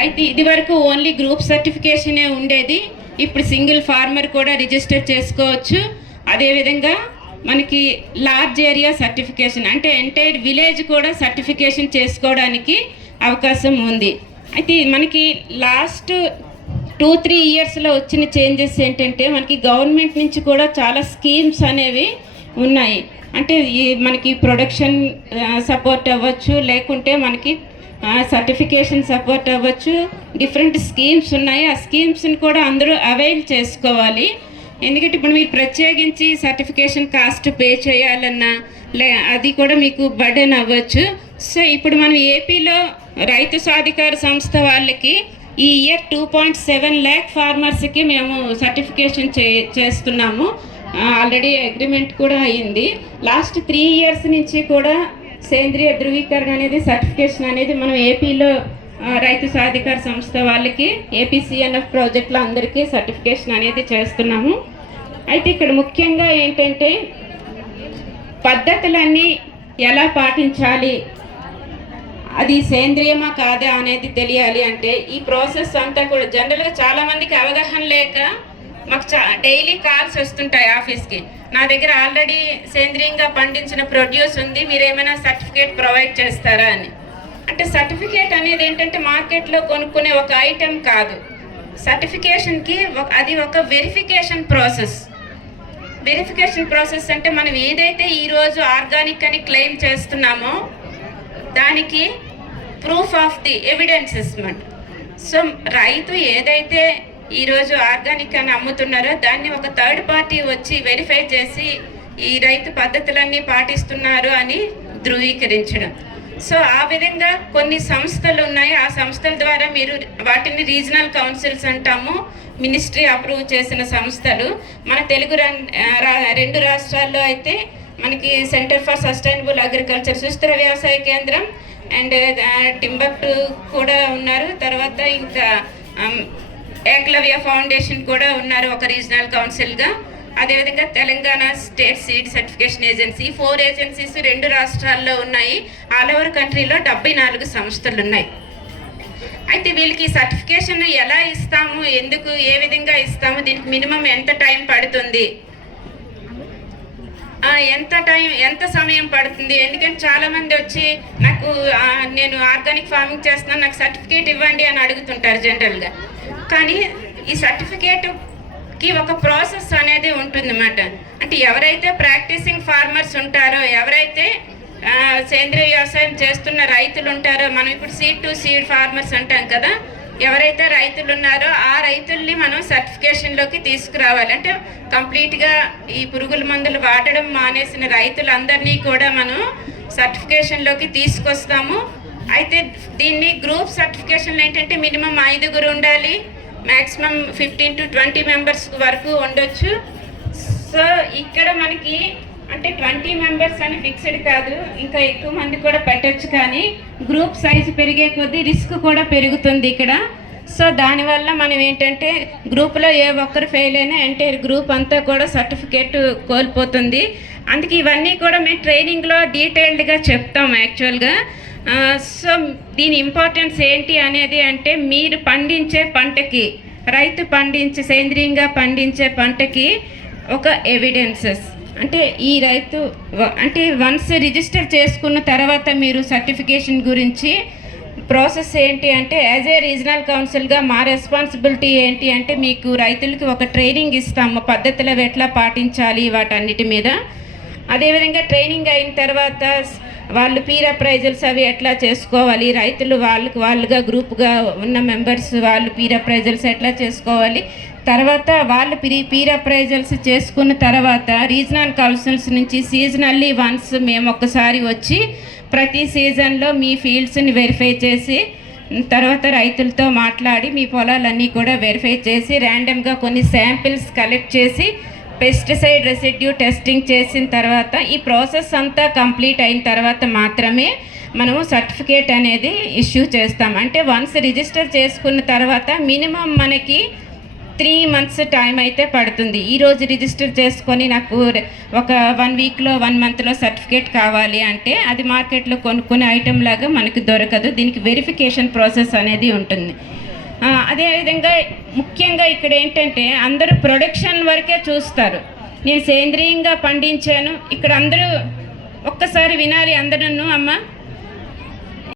అయితే ఇది వరకు ఓన్లీ గ్రూప్ సర్టిఫికేషనే ఉండేది. ఇప్పుడు సింగిల్ ఫార్మర్ కూడా రిజిస్టర్ చేసుకోవచ్చు. అదేవిధంగా మనకి లార్జ్ ఏరియా సర్టిఫికేషన్ అంటే ఎంటైర్ విలేజ్ కూడా సర్టిఫికేషన్ చేసుకోవడానికి అవకాశం ఉంది. అయితే మనకి లాస్ట్ 2-3 ఇయర్స్లో వచ్చిన చేంజెస్ ఏంటంటే మనకి గవర్నమెంట్ నుంచి కూడా చాలా స్కీమ్స్ అనేవి ఉన్నాయి. అంటే మనకి ప్రొడక్షన్ సపోర్ట్ అవ్వచ్చు, లేకుంటే మనకి సర్టిఫికేషన్ సపోర్ట్ అవ్వచ్చు, డిఫరెంట్ స్కీమ్స్ ఉన్నాయి. ఆ స్కీమ్స్ని కూడా అందరూ అవైల్ చేసుకోవాలి. ఎందుకంటే ఇప్పుడు మీరు ప్రత్యేకించి సర్టిఫికేషన్ కాస్ట్ పే చేయాలన్నా అది కూడా మీకు బర్డెన్ అవ్వచ్చు. సో ఇప్పుడు మనం ఏపీలో రైతు సాధికార సంస్థ వాళ్ళకి ఈ ఇయర్ 2.7 lakh ఫార్మర్స్కి మేము సర్టిఫికేషన్ చేస్తున్నాము. ఆల్రెడీ అగ్రిమెంట్ కూడా అయ్యింది. లాస్ట్ 3 years నుంచి కూడా సేంద్రియ ధృవీకరణ అనేది సర్టిఫికేషన్ అనేది మనం ఏపీలో రైతు సాధికార సంస్థ వాళ్ళకి ఏపీసీఎన్ఎఫ్ ప్రాజెక్ట్లో అందరికీ సర్టిఫికేషన్ అనేది చేస్తున్నాము. అయితే ఇక్కడ ముఖ్యంగా ఏంటంటే పద్ధతులన్నీ ఎలా పాటించాలి, అది సేంద్రియమా కాదా అనేది తెలియాలి. అంటే ఈ ప్రాసెస్ అంతా కూడా జనరల్గా చాలామందికి అవగాహన లేక మాకు డైలీ కాల్స్ వస్తుంటాయి ఆఫీస్కి, నా దగ్గర ఆల్రెడీ సేంద్రియంగా పండించిన ప్రొడ్యూస్ ఉంది, మీరు ఏమైనా సర్టిఫికేట్ ప్రొవైడ్ చేస్తారా అని. అంటే సర్టిఫికేట్ అనేది ఏంటంటే మార్కెట్లో కొనుక్కునే ఒక ఐటెం కాదు. సర్టిఫికేషన్కి అది ఒక వెరిఫికేషన్ ప్రాసెస్. వెరిఫికేషన్ ప్రాసెస్ అంటే మనం ఏదైతే ఈరోజు ఆర్గానిక్ అని క్లెయిమ్ చేస్తున్నామో దానికి ప్రూఫ్ ఆఫ్ ది ఎవిడెన్సెస్ మాట. సో రైతు ఏదైతే ఈరోజు ఆర్గానిక్ అని అమ్ముతున్నారో దాన్ని ఒక థర్డ్ పార్టీ వచ్చి వెరిఫై చేసి ఈ రైతు పద్ధతులన్నీ పాటిస్తున్నారు అని ధృవీకరించడం. సో ఆ విధంగా కొన్ని సంస్థలు ఉన్నాయి. ఆ సంస్థల ద్వారా మీరు వాటిని రీజనల్ కౌన్సిల్స్ అంటాము, మినిస్ట్రీ అప్రూవ్ చేసిన సంస్థలు. మన తెలుగు 2 రాష్ట్రాల్లో అయితే మనకి సెంటర్ ఫర్ సస్టైనబుల్ అగ్రికల్చర్ సుస్థిర వ్యవసాయ కేంద్రం అండ్ టింబక్టు కూడా ఉన్నారు. తర్వాత ఇంకా ఏకలవ్య ఫౌండేషన్ కూడా ఉన్నారు ఒక రీజనల్ కౌన్సిల్గా. అదేవిధంగా Telangana state seed certification agency. 4 agencies 2 రాష్ట్రాల్లో ఉన్నాయి. ఆల్ ఓవర్ కంట్రీలో 74 సంస్థలు ఉన్నాయి. అయితే వీళ్ళకి సర్టిఫికేషన్ ఎలా ఇస్తాము, ఎందుకు, ఏ విధంగా ఇస్తాము, దీనికి మినిమం ఎంత టైం పడుతుంది, ఎంత సమయం పడుతుంది. ఎందుకంటే చాలామంది వచ్చి నేను ఆర్గానిక్ ఫార్మింగ్ చేస్తున్నాను, నాకు సర్టిఫికేట్ ఇవ్వండి అని అడుగుతుంటారు జనరల్గా. కానీ ఈ సర్టిఫికేట్కి ఒక ప్రాసెస్ అనేది ఉంటుందన్నమాట. అంటే ఎవరైతే ప్రాక్టీసింగ్ ఫార్మర్స్ ఉంటారో, ఎవరైతే సేంద్రియ వ్యవసాయం చేస్తున్న రైతులు ఉంటారో, మనం ఇప్పుడు సీడ్ టు సీడ్ ఫార్మర్స్ అంటాం కదా, ఎవరైతే రైతులు ఉన్నారో ఆ రైతుల్ని మనం సర్టిఫికేషన్లోకి తీసుకురావాలి. అంటే కంప్లీట్గా ఈ పురుగుల మందులు వాడడం మానేసిన రైతులందరినీ కూడా మనం సర్టిఫికేషన్లోకి తీసుకొస్తాము. అయితే దీన్ని గ్రూప్ సర్టిఫికేషన్లు ఏంటంటే మినిమం 5 ఉండాలి, మ్యాక్సిమం 15 to 20 మెంబర్స్ వరకు ఉండొచ్చు. సో ఇక్కడ మనకి అంటే 20 మెంబర్స్ అని ఫిక్స్డ్ కాదు, ఇంకా ఎక్కువ మంది కూడా పెట్టచ్చు. కానీ గ్రూప్ సైజు పెరిగే కొద్దీ రిస్క్ కూడా పెరుగుతుంది ఇక్కడ. సో దానివల్ల మనం ఏంటంటే గ్రూప్లో ఏ ఒక్కరు ఫెయిల్ అయినా ఎంటైర్ గ్రూప్ అంతా కూడా సర్టిఫికేట్ కోల్పోతుంది. అందుకే ఇవన్నీ కూడా మేము ట్రైనింగ్లో డీటెయిల్డ్గా చెప్తాం యాక్చువల్గా. సో దీని ఇంపార్టెన్స్ ఏంటి అనేది అంటే మీరు పండించే పంటకి, రైతు సేంద్రియంగా పండించే పంటకి ఒక ఎవిడెన్సెస్. అంటే ఈ రైతు అంటే వన్స్ రిజిస్టర్ చేసుకున్న తర్వాత మీరు సర్టిఫికేషన్ గురించి ప్రాసెస్ ఏంటి అంటే యాజ్ ఏ రీజనల్ కౌన్సిల్గా మా రెస్పాన్సిబిలిటీ ఏంటి అంటే మీకు రైతులకి ఒక ట్రైనింగ్ ఇస్తాము, పద్ధతులు ఎట్లా పాటించాలి వాటన్నిటి మీద. అదేవిధంగా ట్రైనింగ్ అయిన తర్వాత వాళ్ళు పీర్ అప్రైజల్స్ అవి ఎట్లా చేసుకోవాలి, రైతులు వాళ్ళుగా గ్రూప్గా ఉన్న మెంబర్స్ వాళ్ళు పీర్ అప్రైజల్స్ ఎట్లా చేసుకోవాలి, తర్వాత వాళ్ళు పీర్ అప్రైజల్స్ చేసుకున్న తర్వాత రీజనల్ కౌన్సిల్స్ నుంచి సీజనల్లీ వన్స్ మేము ఒక్కసారి వచ్చి ప్రతి సీజన్లో మీ ఫీల్డ్స్ని వెరిఫై చేసి తర్వాత రైతులతో మాట్లాడి మీ పొలాలన్నీ కూడా వెరిఫై చేసి ర్యాండమ్గా కొన్ని శాంపిల్స్ కలెక్ట్ చేసి పెస్టిసైడ్ రెసిడ్యూ టెస్టింగ్ చేసిన తర్వాత ఈ ప్రాసెస్ అంతా కంప్లీట్ అయిన తర్వాత మాత్రమే మనము సర్టిఫికేట్ అనేది ఇష్యూ చేస్తాం. అంటే వన్స్ రిజిస్టర్ చేసుకున్న తర్వాత మినిమం మనకి 3 months టైం అయితే పడుతుంది. ఈరోజు రిజిస్టర్ చేసుకొని నాకు ఒక 1 వీక్లో 1 మంత్లో సర్టిఫికేట్ కావాలి అంటే అది మార్కెట్లో కొనుక్కునే ఐటెం లాగా మనకు దొరకదు. దీనికి వెరిఫికేషన్ ప్రాసెస్ అనేది ఉంటుంది. అదేవిధంగా ముఖ్యంగా ఇక్కడ ఏంటంటే అందరూ ప్రొడక్షన్ వరకే చూస్తారు. నేను సేంద్రియంగా పండించాను. ఇక్కడ అందరూ ఒక్కసారి వినాలి అందరూ. అమ్మ